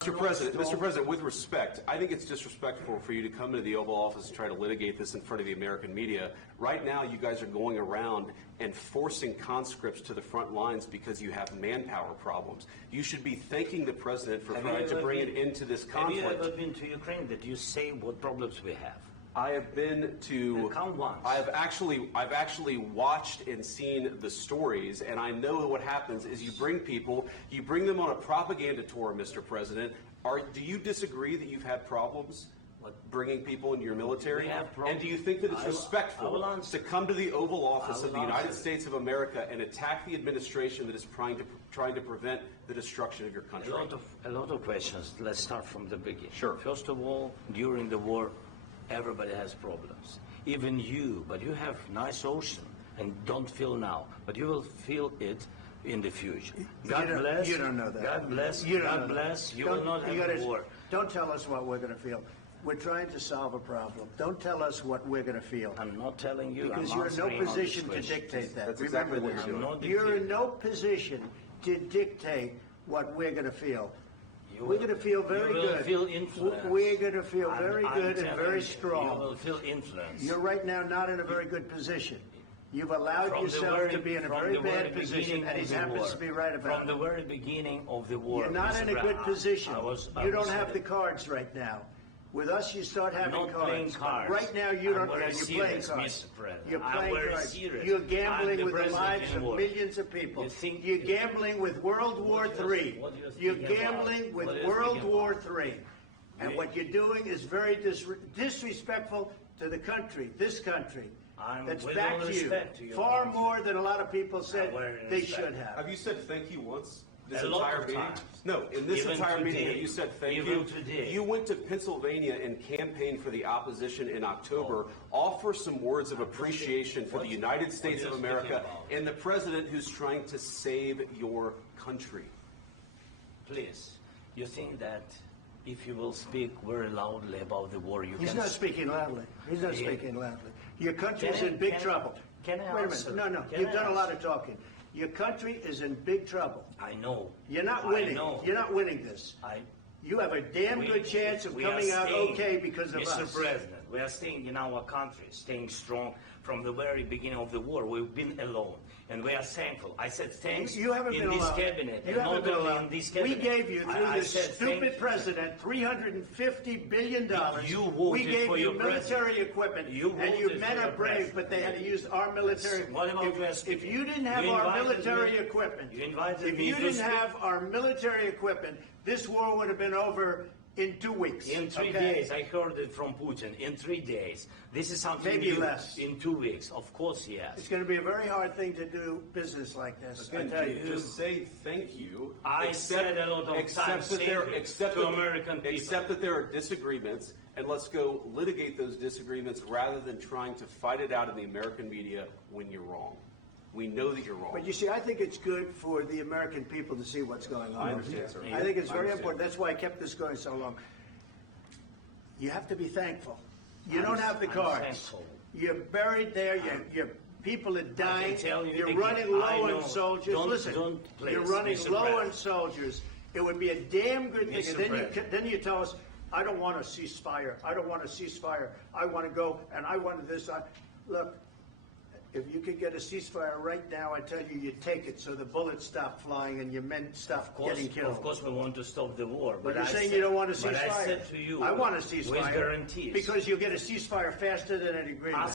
Mr. President, with respect, I think it's disrespectful for you to come into the Oval Office and try to litigate this in front of the American media. Right now, you guys are going around and forcing conscripts to the front lines because you have manpower problems. You should be thanking the President for trying to bring it into this conflict. Have you ever been to Ukraine? Did you say what problems we have? I have been to. Count once. I've actually watched and seen the stories, and I know what happens is you bring them on a propaganda tour, Mr. President. Do you disagree that you've had problems bringing people into your military? And do you think that it's respectful to come to the Oval Office of the United States of America and attack the administration that is trying to prevent the destruction of your country? A lot of questions. Let's start from the beginning. Sure. First of all, during the war, everybody has problems. Even you, but you have nice ocean and don't feel now, but you will feel it in the future. God bless. You don't know that. God bless. God bless. You will not have a war. Don't tell us what we're going to feel. We're trying to solve a problem. Don't tell us what we're going to feel. I'm not telling you. Because you're in no position to dictate that. That's Remember exactly what you're this. You're in no position to dictate what we're going to feel. We're going to feel very good. You will feel influence. We're going to feel very good and very You strong. will feel influence. You're right now not in a very good position. You've allowed yourself to be in a very bad position, and he happens to be right about it. From the very beginning of the war. You're not in a good position. You don't have the cards right now. With us, you start having cards. Right now, you don't. You're playing cards. You're playing cards. You're gambling with the lives of millions of people. You're gambling with World War III. You're gambling with World War III. And what you're doing is very disrespectful to the country, this country. That's back to you. Far more than a lot of people said they should have. Have you said thank you once? This entire meeting? No, in this entire meeting, have you said thank you? You went to Pennsylvania and campaigned for the opposition in October. Offer some words of appreciation for the United States of America and the president who's trying to save your country. Please, you think that if you will speak very loudly about the war, you He's not speaking loudly. He's not speaking loudly. Your country is in big trouble. Can I Wait a minute. No. You've done a lot of talking. Your country is in big trouble. I know. You're not winning. You're not winning this. You have a damn good chance of coming out okay because of us. Mr. President, we are staying in our country, staying strong from the very beginning of the war. We've been alone, and we are thankful. I said thanks you haven't in been this alone. cabinet. You haven't been alone. In this cabinet. We gave you, through this stupid president, $350 billion. We gave you military equipment, and your men are brave, but they had to use our military. If you didn't have our military equipment, this war would have been over in 2 weeks. In 3 days. I heard it from Putin. In 3 days. This is something maybe new. Less. In 2 weeks. Of course, yes. It's going to be a very hard thing to do business like this. I tell you. Just say thank you. I said a lot of times to American people. Except that there are disagreements, and let's go litigate those disagreements rather than trying to fight it out in the American media when you're wrong. We know that you're wrong. But you see, I think it's good for the American people to see what's going on. I understand, sir. I think it's very important. That's why I kept this going so long. You have to be thankful. You don't have the cards. You're buried there. Your people are dying. You're running low on soldiers. Listen, you're running low on soldiers. It would be a damn good thing. And then you tell us, I don't want a ceasefire. I don't want a ceasefire. I want to go, and I want this. Look. If you could get a ceasefire right now, I tell you, you'd take it so the bullets stop flying and your men stop getting killed. Of course, we want to stop the war. But you're saying you don't want a ceasefire. But I said to you, I want a ceasefire. With guarantees. Because you'll get a ceasefire faster than an agreement.